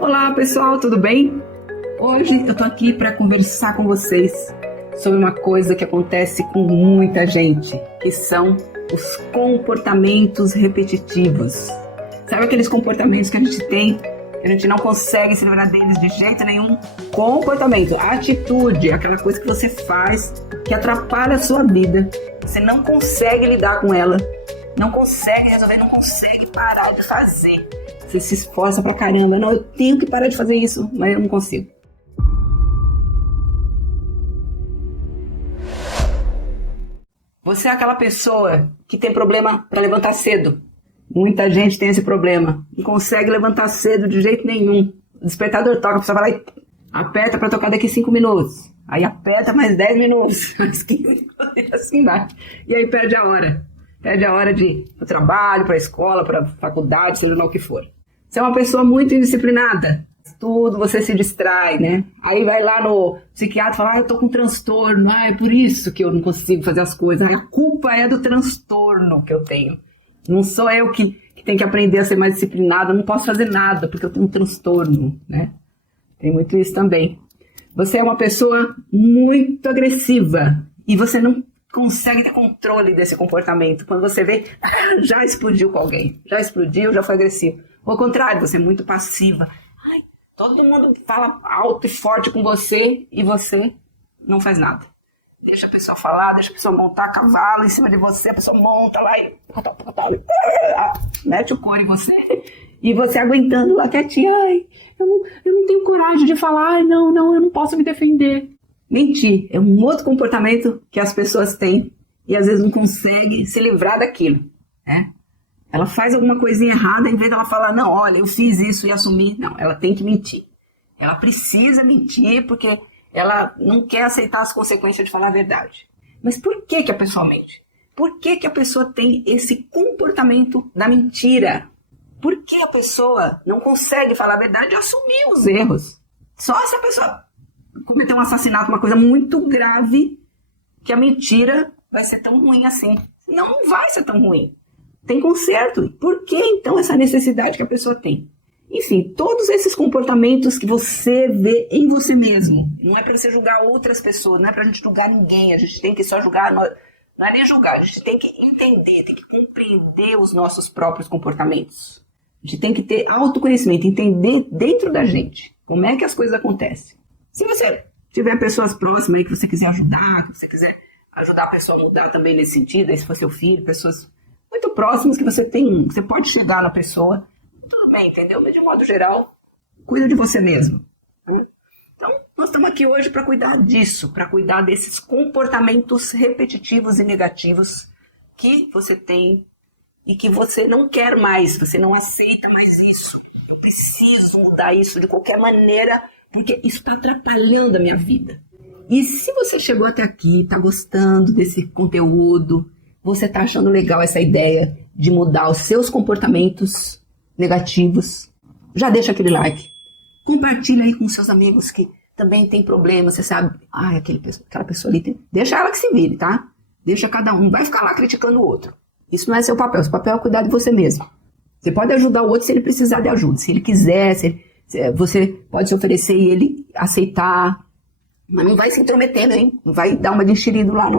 Olá pessoal, tudo bem? Hoje eu tô aqui para conversar com vocês sobre uma coisa que acontece com muita gente, que são os comportamentos repetitivos. Sabe aqueles comportamentos que a gente tem, que a gente não consegue se livrar deles de jeito nenhum? Comportamento, atitude, aquela coisa que você faz que atrapalha a sua vida. Você não consegue lidar com ela, não consegue resolver, não consegue parar de fazer. Você se esforça pra caramba. Não, eu tenho que parar de fazer isso, mas eu não consigo. Você é aquela pessoa que tem problema para levantar cedo. Muita gente tem esse problema. Não consegue levantar cedo de jeito nenhum. O despertador toca, a pessoa vai lá e aperta para tocar daqui 5 minutos. Aí aperta mais 10 minutos, mais 15 minutos, assim vai. E aí perde a hora. Perde a hora de ir pro trabalho, para a escola, para a faculdade, seja lá o que for. Você é uma pessoa muito indisciplinada. Tudo você se distrai, né? Aí vai lá no psiquiatra e fala, eu tô com transtorno. É por isso que eu não consigo fazer as coisas. A culpa é do transtorno que eu tenho. Não sou eu que tenho que aprender a ser mais disciplinada. Eu não posso fazer nada porque eu tenho um transtorno, né? Tem muito isso também. Você é uma pessoa muito agressiva e você não consegue ter controle desse comportamento. Quando você vê, já explodiu com alguém. Já explodiu, já foi agressivo. Ou ao contrário, você é muito passiva. Ai, todo mundo fala alto e forte com você e você não faz nada. Deixa a pessoa falar, deixa a pessoa montar a cavalo em cima de você, a pessoa monta lá e mete o couro em você. E você aguentando lá quietinha. Ai, eu não tenho coragem de falar. Ai, não, eu não posso me defender. Mentir é um outro comportamento que as pessoas têm e às vezes não conseguem se livrar daquilo, né? Ela faz alguma coisinha errada, em vez dela falar, não, olha, eu fiz isso e assumir. Não, ela tem que mentir. Ela precisa mentir porque ela não quer aceitar as consequências de falar a verdade. Mas por que a pessoa mente? Por que a pessoa tem esse comportamento da mentira? Por que a pessoa não consegue falar a verdade e assumir os erros? Só se a pessoa cometer um assassinato, uma coisa muito grave, que a mentira vai ser tão ruim assim. Não vai ser tão ruim. Tem conserto. Por que então essa necessidade que a pessoa tem? Enfim, todos esses comportamentos que você vê em você mesmo. Não é para você julgar outras pessoas, não é para a gente julgar ninguém. A gente tem que só julgar, não é nem julgar, a gente tem que entender, tem que compreender os nossos próprios comportamentos. A gente tem que ter autoconhecimento, entender dentro da gente como é que as coisas acontecem. Se você tiver pessoas próximas aí que você quiser ajudar, que você quiser ajudar a pessoa a mudar também nesse sentido, aí se for seu filho, pessoas muito próximas que você pode chegar na pessoa, tudo bem, entendeu? Mas de modo geral, cuida de você mesmo. Né? Então, nós estamos aqui hoje para cuidar disso, para cuidar desses comportamentos repetitivos e negativos que você tem e que você não quer mais, você não aceita mais isso. Eu preciso mudar isso de qualquer maneira, porque isso está atrapalhando a minha vida. E se você chegou até aqui, está gostando desse conteúdo, você está achando legal essa ideia de mudar os seus comportamentos negativos, já deixa aquele like. Compartilha aí com seus amigos que também tem problema, você sabe, aquela pessoa ali tem... Deixa ela que se vire, tá? Deixa cada um, vai ficar lá criticando o outro. Isso não é seu papel, seu papel é cuidar de você mesmo. Você pode ajudar o outro se ele precisar de ajuda, se ele quiser, você pode se oferecer e ele aceitar, mas não vai se intrometendo, hein? Não vai dar uma de enxerido lá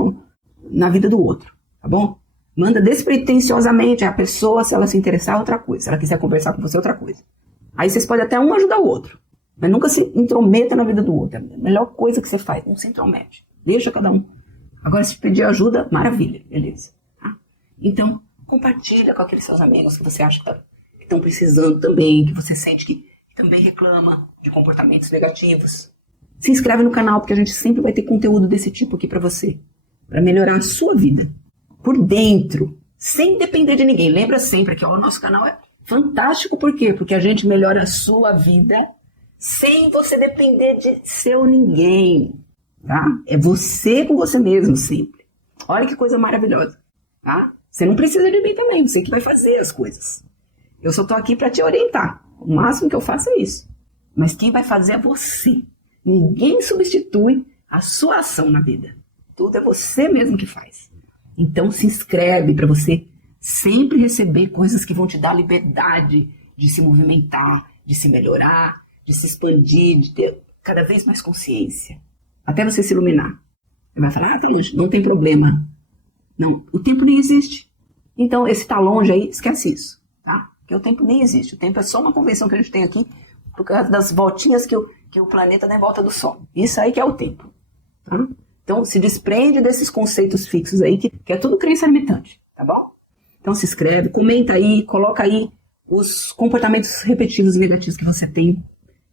na vida do outro, tá bom? Manda despretensiosamente a pessoa, se ela se interessar, outra coisa. Se ela quiser conversar com você, outra coisa. Aí vocês podem até um ajudar o outro, mas nunca se intrometa na vida do outro. É a melhor coisa que você faz, não se intromete. Deixa cada um. Agora, se pedir ajuda, maravilha, beleza. Tá? Então, compartilha com aqueles seus amigos que você acha que estão precisando também, que você sente que também reclama de comportamentos negativos. Se inscreve no canal, porque a gente sempre vai ter conteúdo desse tipo aqui pra você. Pra melhorar a sua vida. Por dentro. Sem depender de ninguém. Lembra sempre que o nosso canal é fantástico. Por quê? Porque a gente melhora a sua vida sem você depender de seu ninguém. Tá? É você com você mesmo sempre. Olha que coisa maravilhosa. Tá? Você não precisa de mim também. Você que vai fazer as coisas. Eu só tô aqui pra te orientar. O máximo que eu faço é isso. Mas quem vai fazer é você. Ninguém substitui a sua ação na vida. Tudo é você mesmo que faz. Então se inscreve para você sempre receber coisas que vão te dar liberdade de se movimentar, de se melhorar, de se expandir, de ter cada vez mais consciência, até você se iluminar. Você vai falar, tá longe, não tem problema. Não, o tempo nem existe. Então, esse tá longe aí, esquece isso, tá? Porque o tempo nem existe. O tempo é só uma convenção que a gente tem aqui por causa das voltinhas que o planeta dá em volta do Sol. Isso aí que é o tempo, tá? Então, se desprende desses conceitos fixos aí, que é tudo crença limitante, tá bom? Então, se inscreve, comenta aí, coloca aí os comportamentos repetitivos e negativos que você tem.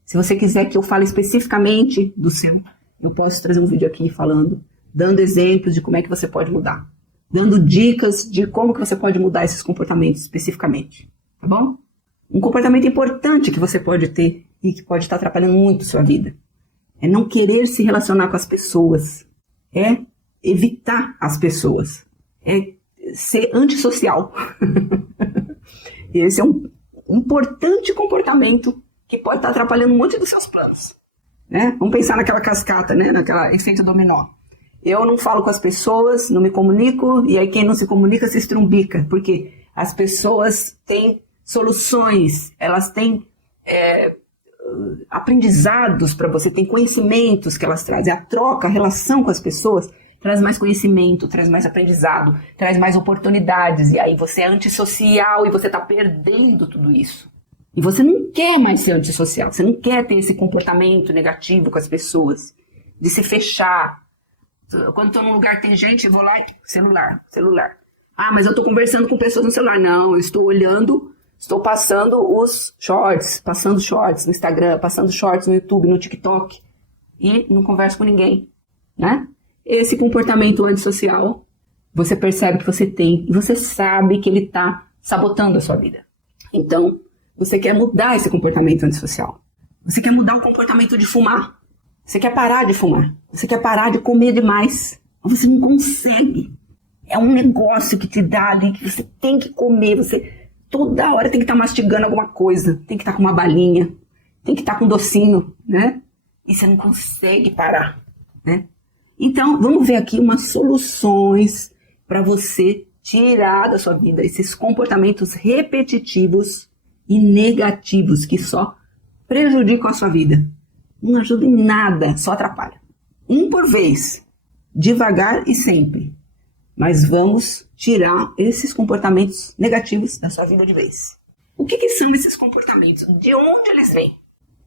Se você quiser que eu fale especificamente do seu, eu posso trazer um vídeo aqui falando, dando exemplos de como é que você pode mudar, dando dicas de como que você pode mudar esses comportamentos especificamente, tá bom? Um comportamento importante que você pode ter e que pode estar atrapalhando muito a sua vida é não querer se relacionar com as pessoas, é evitar as pessoas, é ser antissocial. Esse é um importante comportamento que pode estar atrapalhando um monte dos seus planos, né? Vamos pensar naquela cascata, né? Naquela efeito dominó. Eu não falo com as pessoas, não me comunico, e aí quem não se comunica se estrumbica, porque as pessoas têm soluções, elas têm aprendizados para você, têm conhecimentos que elas trazem. A troca, a relação com as pessoas traz mais conhecimento, traz mais aprendizado, traz mais oportunidades, e aí você é antissocial e você está perdendo tudo isso. E você não quer mais ser antissocial, você não quer ter esse comportamento negativo com as pessoas, de se fechar. Quando estou num lugar que tem gente, eu vou lá e celular. Ah, mas eu estou conversando com pessoas no celular. Não, eu estou olhando, estou passando shorts no Instagram, passando shorts no YouTube, no TikTok, e não converso com ninguém, né? Esse comportamento antissocial, você percebe que você tem, e você sabe que ele está sabotando a sua vida. Então, você quer mudar esse comportamento antissocial. Você quer mudar o comportamento de fumar. Você quer parar de fumar. Você quer parar de comer demais. Mas você não consegue. É um negócio que te dá ali, que você tem que comer. Você toda hora tem que estar mastigando alguma coisa. Tem que estar com uma balinha. Tem que estar com um docinho, né? E você não consegue parar, né? Então, vamos ver aqui umas soluções para você tirar da sua vida esses comportamentos repetitivos e negativos que só prejudicam a sua vida. Não ajuda em nada, só atrapalha. Um por vez, devagar e sempre. Mas vamos tirar esses comportamentos negativos da sua vida de vez. O que são esses comportamentos? De onde eles vêm?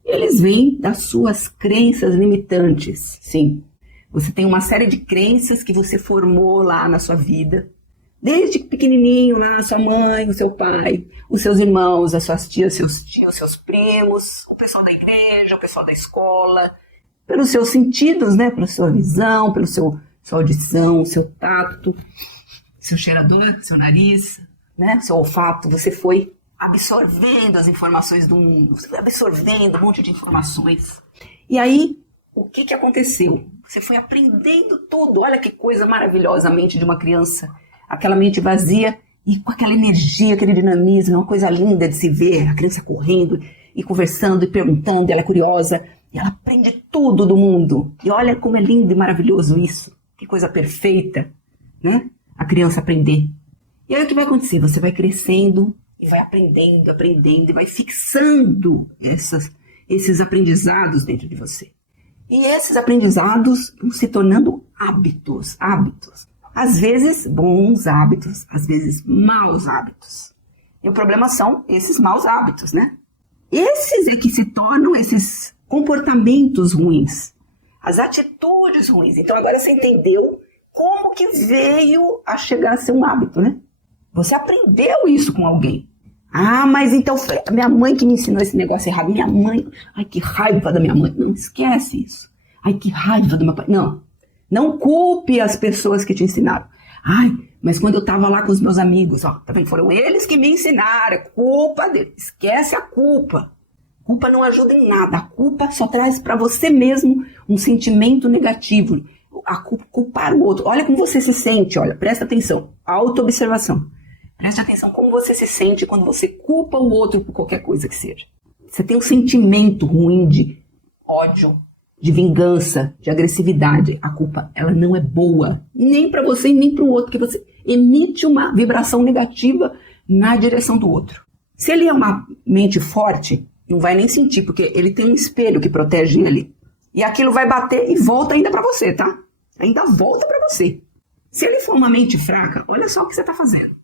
Eles vêm das suas crenças limitantes, sim. Você tem uma série de crenças que você formou lá na sua vida. Desde pequenininho, lá, sua mãe, o seu pai, os seus irmãos, as suas tias, seus tios, seus primos, o pessoal da igreja, o pessoal da escola, pelos seus sentidos, né? Pela sua visão, pela sua audição, seu tato, seu cheirador, seu nariz, né? Seu olfato. Você foi absorvendo as informações do mundo, você foi absorvendo um monte de informações. E aí, o que aconteceu? Você foi aprendendo tudo. Olha que coisa maravilhosa a mente de uma criança. Aquela mente vazia e com aquela energia, aquele dinamismo, uma coisa linda de se ver, a criança correndo e conversando e perguntando, ela é curiosa, e ela aprende tudo do mundo. E olha como é lindo e maravilhoso isso, que coisa perfeita, né? A criança aprender. E aí o que vai acontecer? Você vai crescendo e vai aprendendo e vai fixando esses aprendizados dentro de você. E esses aprendizados vão se tornando hábitos. Às vezes bons hábitos, às vezes maus hábitos. E o problema são esses maus hábitos, né? Esses é que se tornam esses comportamentos ruins, as atitudes ruins. Então agora você entendeu como que veio a chegar a ser um hábito, né? Você aprendeu isso com alguém. Ah, mas então foi a minha mãe que me ensinou esse negócio errado. Minha mãe, ai que raiva da minha mãe. Não esquece isso. Ai que raiva do meu pai. Não culpe as pessoas que te ensinaram. Ai, mas quando eu estava lá com os meus amigos, ó, tá vendo? Foram eles que me ensinaram. É culpa deles. Esquece a culpa. Culpa não ajuda em nada. A culpa só traz para você mesmo um sentimento negativo. A culpar o outro. Olha como você se sente, olha, presta atenção. Autoobservação. Preste atenção como você se sente quando você culpa o outro por qualquer coisa que seja. Você tem um sentimento ruim de ódio, de vingança, de agressividade. A culpa, ela não é boa, nem para você e nem para o outro, porque você emite uma vibração negativa na direção do outro. Se ele é uma mente forte, Não vai nem sentir, porque ele tem um espelho que protege ele. E aquilo vai bater e volta ainda para você, tá? Ainda volta para você. Se ele for uma mente fraca, olha só o que você tá fazendo.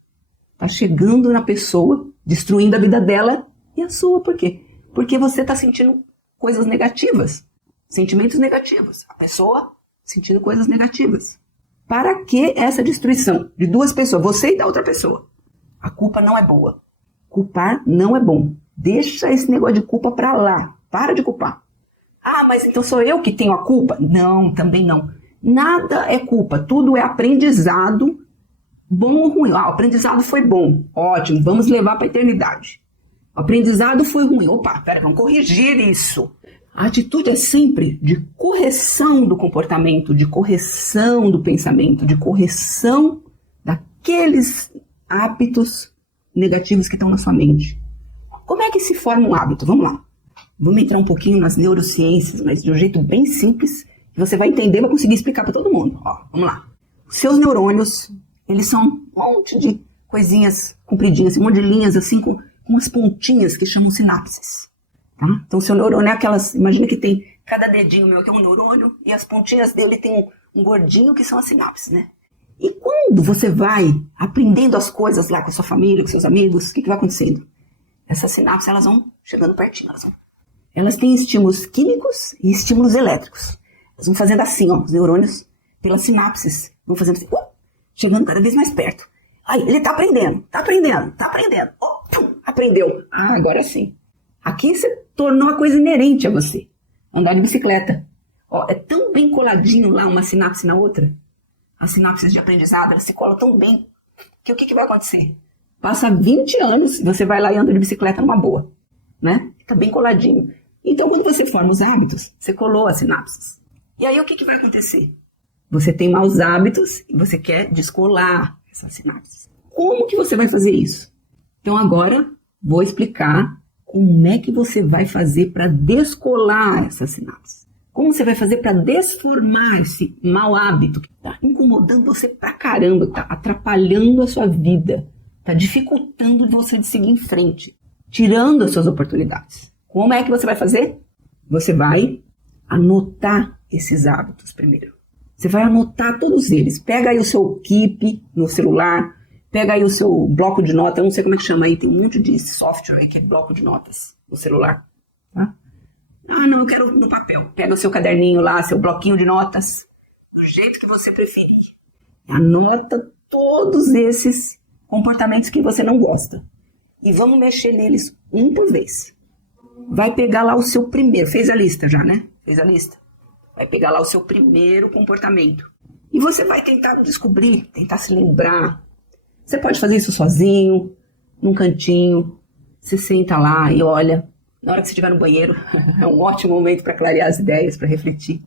Tá chegando na pessoa, destruindo a vida dela e a sua. Por quê? Porque você tá sentindo coisas negativas. Sentimentos negativos. A pessoa sentindo coisas negativas. Para que essa destruição de duas pessoas, você e da outra pessoa? A culpa não é boa. Culpar não é bom. Deixa esse negócio de culpa pra lá. Para de culpar. Ah, mas então sou eu que tenho a culpa? Não, também não. Nada é culpa. Tudo é aprendizado, bom ou ruim. Ah, o aprendizado foi bom. Ótimo, vamos levar para a eternidade. O aprendizado foi ruim. Opa, pera, vamos corrigir isso. A atitude é sempre de correção do comportamento, de correção do pensamento, de correção daqueles hábitos negativos que estão na sua mente. Como é que se forma um hábito? Vamos lá. Vamos entrar um pouquinho nas neurociências, mas de um jeito bem simples, que você vai entender e vai conseguir explicar para todo mundo. Ó, vamos lá. Os seus neurônios, eles são um monte de coisinhas compridinhas, um monte de linhas assim com umas pontinhas que chamam sinapses. Tá? Então, o seu neurônio é aquelas... Imagina que tem cada dedinho meu que é um neurônio e as pontinhas dele tem um gordinho que são as sinapses, né? E quando você vai aprendendo as coisas lá com a sua família, com seus amigos, o que vai acontecendo? Essas sinapses, elas vão chegando pertinho. Elas têm estímulos químicos e estímulos elétricos. Elas vão fazendo assim, ó, os neurônios, pelas sinapses. Vão fazendo assim, chegando cada vez mais perto. Aí, ele tá aprendendo. Oh, pum, aprendeu. Ah, agora sim. Aqui você tornou a coisa inerente a você. Andar de bicicleta. Ó, é tão bem coladinho lá uma sinapse na outra. As sinapses de aprendizado, elas se colam tão bem que o que vai acontecer? Passa 20 anos e você vai lá e anda de bicicleta numa boa. Né? Tá bem coladinho. Então, quando você forma os hábitos, você colou as sinapses. E aí, o que vai acontecer? Você tem maus hábitos e você quer descolar essas sinapses. Como que você vai fazer isso? Então, agora, vou explicar como é que você vai fazer para descolar essas sinapses. Como você vai fazer para desformar esse mau hábito que está incomodando você pra caramba, está atrapalhando a sua vida, está dificultando você de seguir em frente, tirando as suas oportunidades. Como é que você vai fazer? Você vai anotar esses hábitos primeiro. Você vai anotar todos eles. Pega aí o seu Keep no celular, pega aí o seu bloco de notas, eu não sei como é que chama aí, tem um monte de software aí que é bloco de notas no celular. Tá? Ah, não, eu quero no papel. Pega o seu caderninho lá, seu bloquinho de notas, do jeito que você preferir. Anota todos esses comportamentos que você não gosta. E vamos mexer neles um por vez. Vai pegar lá o seu primeiro. Fez a lista já, né? Fez a lista? Vai pegar lá o seu primeiro comportamento. E você vai tentar descobrir, tentar se lembrar. Você pode fazer isso sozinho, num cantinho. Você senta lá e olha. Na hora que você estiver no banheiro, é um ótimo momento para clarear as ideias, para refletir.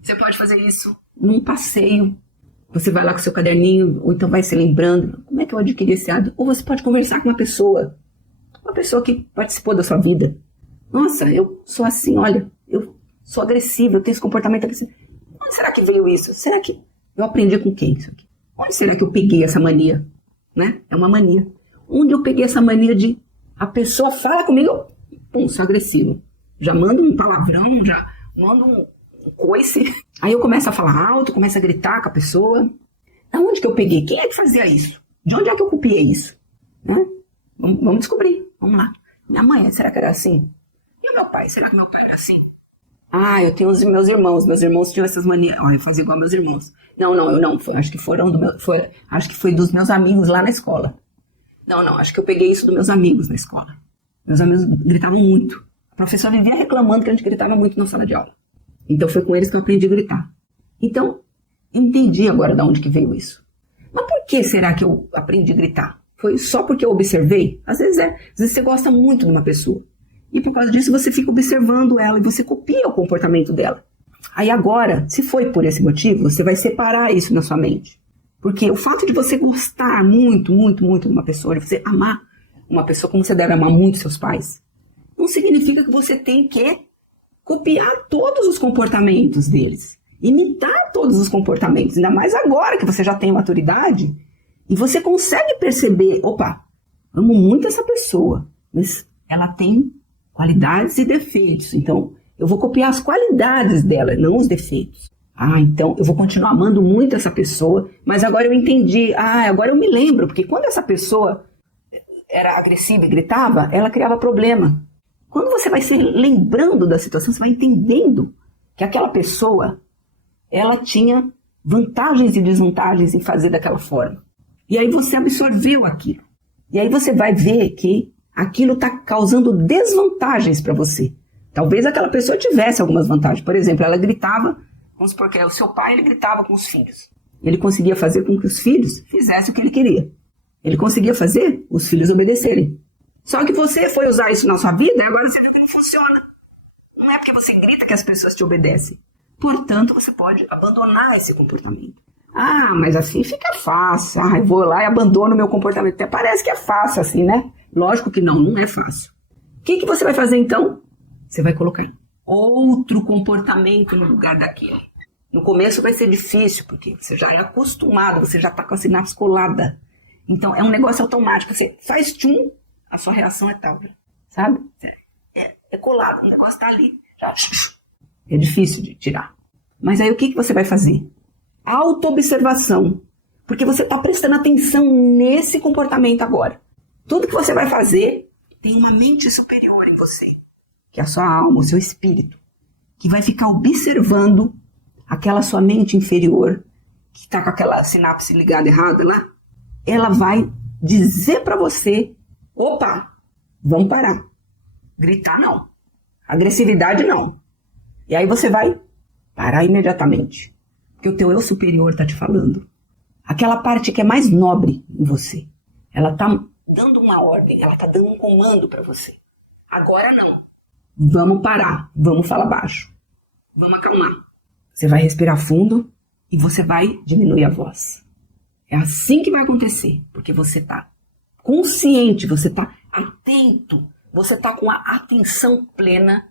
Você pode fazer isso num passeio. Você vai lá com o seu caderninho, ou então vai se lembrando. Como é que eu adquiri esse hábito? Ou você pode conversar com uma pessoa que participou da sua vida. Nossa, eu sou assim, olha, eu sou agressiva, eu tenho esse comportamento agressivo. Onde será que veio isso? Será que eu aprendi com quem isso aqui? Onde será que eu peguei essa mania? Né? É uma mania. Onde eu peguei essa mania de a pessoa fala comigo, pum, sou agressivo. Já mando um palavrão, já mando um coice. Aí eu começo a falar alto, começo a gritar com a pessoa. Da onde que eu peguei? Quem é que fazia isso? De onde é que eu copiei isso? Né? Vamos descobrir. Vamos lá. Minha mãe, será que era assim? E o meu pai? Será que meu pai era assim? Ah, eu tenho os meus irmãos. Meus irmãos tinham essas manias. Eu fazia igual meus irmãos. Não, eu não. Acho que acho que foi dos meus amigos lá na escola. Não, acho que eu peguei isso dos meus amigos na escola. Meus amigos gritavam muito. A professora vivia reclamando que a gente gritava muito na sala de aula. Então foi com eles que eu aprendi a gritar. Então, eu entendi agora de onde que veio isso. Mas por que será que eu aprendi a gritar? Foi só porque eu observei? Às vezes você gosta muito de uma pessoa. E por causa disso você fica observando ela e você copia o comportamento dela. Aí agora, se foi por esse motivo, você vai separar isso na sua mente. Porque o fato de você gostar muito, muito, muito de uma pessoa, de você amar uma pessoa como você deve amar muito seus pais, não significa que você tem que copiar todos os comportamentos deles. Imitar todos os comportamentos. Ainda mais agora que você já tem maturidade e você consegue perceber, opa, amo muito essa pessoa, mas ela tem qualidades e defeitos. Então, eu vou copiar as qualidades dela, não os defeitos. Então eu vou continuar amando muito essa pessoa, mas agora eu entendi. Agora eu me lembro, porque quando essa pessoa era agressiva e gritava, ela criava problema. Quando você vai se lembrando da situação, você vai entendendo que aquela pessoa, ela tinha vantagens e desvantagens em fazer daquela forma. E aí você absorveu aquilo. E aí você vai ver que aquilo está causando desvantagens para você. Talvez aquela pessoa tivesse algumas vantagens. Por exemplo, ela gritava, vamos supor que o seu pai, ele gritava com os filhos. Ele conseguia fazer com que os filhos fizessem o que ele queria. Ele conseguia fazer os filhos obedecerem. Só que você foi usar isso na sua vida e agora você viu que não funciona. Não é porque você grita que as pessoas te obedecem. Portanto, você pode abandonar esse comportamento. Mas assim fica fácil. Eu vou lá e abandono o meu comportamento. Até parece que é fácil assim, né? Lógico que não é fácil. O que você vai fazer então? Você vai colocar outro comportamento no lugar daquele. No começo vai ser difícil, porque você já é acostumado, você já está com a sinapse colada. Então é um negócio automático. Você faz tchum, a sua reação é tal, sabe? É colado, o negócio está ali. Já. É difícil de tirar. Mas aí o que você vai fazer? Autoobservação. Porque você está prestando atenção nesse comportamento agora. Tudo que você vai fazer tem uma mente superior em você, que é a sua alma, o seu espírito, que vai ficar observando aquela sua mente inferior, que está com aquela sinapse ligada errada lá. Ela vai dizer para você, opa, vamos parar. Gritar não. Agressividade não. E aí você vai parar imediatamente. Porque o teu eu superior está te falando. Aquela parte que é mais nobre em você. Ela está dando uma ordem, ela está dando um comando para você. Agora não. Vamos parar, vamos falar baixo. Vamos acalmar. Você vai respirar fundo e você vai diminuir a voz. É assim que vai acontecer, porque você está consciente, você está atento, você está com a atenção plena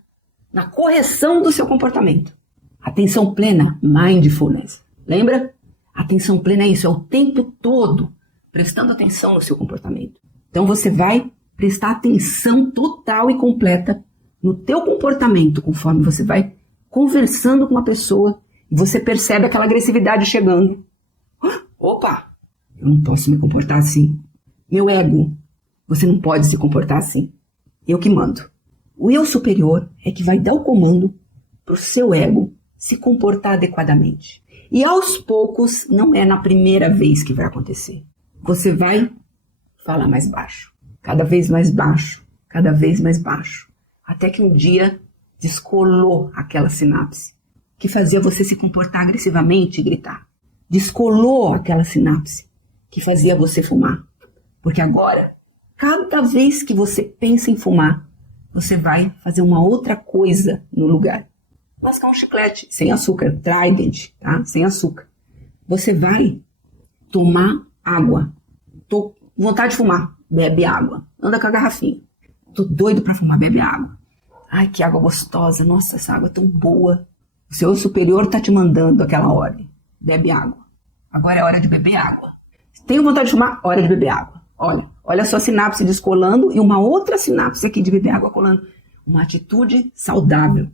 na correção do seu comportamento. Atenção plena, mindfulness. Lembra? Atenção plena é isso, é o tempo todo prestando atenção no seu comportamento. Então você vai prestar atenção total e completa no teu comportamento, conforme você vai conversando com uma pessoa e você percebe aquela agressividade chegando. Opa, eu não posso me comportar assim. Meu ego, você não pode se comportar assim. Eu que mando. O eu superior é que vai dar o comando para o seu ego se comportar adequadamente. E aos poucos, não é na primeira vez que vai acontecer. Você vai falar mais baixo, cada vez mais baixo, cada vez mais baixo. Até que um dia descolou aquela sinapse que fazia você se comportar agressivamente e gritar. Descolou aquela sinapse que fazia você fumar. Porque agora, cada vez que você pensa em fumar, você vai fazer uma outra coisa no lugar. Mascar um chiclete sem açúcar, Trident, tá? Sem açúcar. Você vai tomar água. Tô com vontade de fumar, bebe água. Anda com a garrafinha. Tô doido pra fumar, bebe água. Ai, que água gostosa. Nossa, essa água é tão boa. O seu superior tá te mandando aquela ordem. Bebe água. Agora é hora de beber água. Tenho vontade de fumar, hora de beber água. Olha a sua sinapse descolando e uma outra sinapse aqui de beber água colando. Uma atitude saudável.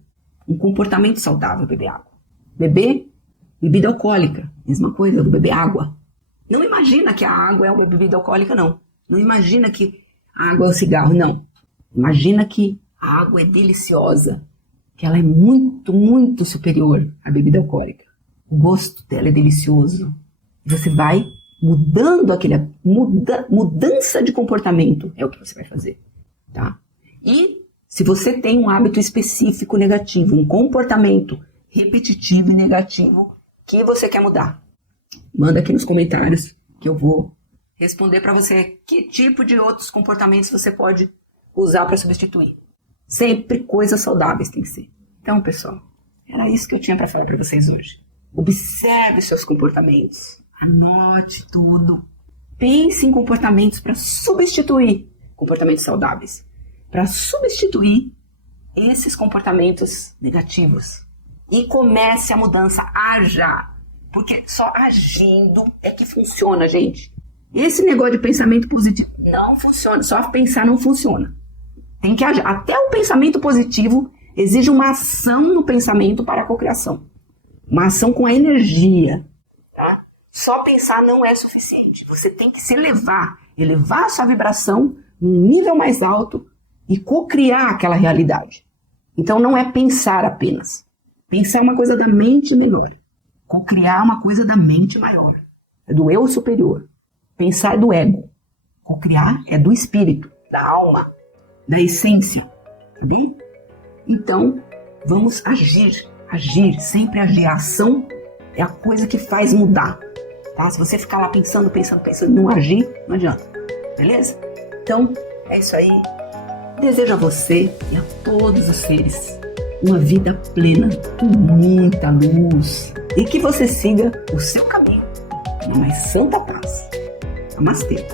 Um comportamento saudável, beber água. Beber bebida alcoólica. Mesma coisa, beber água. Não imagina que a água é uma bebida alcoólica, não. Não imagina que a água é o cigarro, não. Imagina que a água é deliciosa. Que ela é muito, muito superior à bebida alcoólica. O gosto dela é delicioso. Você vai mudando aquele... Mudança de comportamento é o que você vai fazer. Tá? E se você tem um hábito específico negativo, um comportamento repetitivo e negativo que você quer mudar, manda aqui nos comentários que eu vou responder para você que tipo de outros comportamentos você pode usar para substituir. Sempre coisas saudáveis tem que ser. Então, pessoal, era isso que eu tinha para falar para vocês hoje. Observe seus comportamentos, anote tudo. Pense em comportamentos para substituir comportamentos saudáveis. Para substituir esses comportamentos negativos. E comece a mudança, haja. Porque só agindo é que funciona, gente. Esse negócio de pensamento positivo não funciona. Só pensar não funciona. Tem que agir. Até o pensamento positivo exige uma ação no pensamento para a cocriação. Uma ação com a energia. Tá? Só pensar não é suficiente. Você tem que se elevar a sua vibração num nível mais alto e cocriar aquela realidade. Então não é pensar apenas. Pensar é uma coisa da mente melhor. Cocriar é uma coisa da mente maior. É do eu superior. Pensar é do ego. Cocriar é do espírito, da alma, da essência. Tá bem? Então, vamos agir. Agir, sempre agir. A ação é a coisa que faz mudar. Tá? Se você ficar lá pensando e não agir, não adianta. Beleza? Então, é isso aí. Desejo a você e a todos os seres uma vida plena, com muita luz. E que você siga o seu caminho na mais santa paz. Namastê.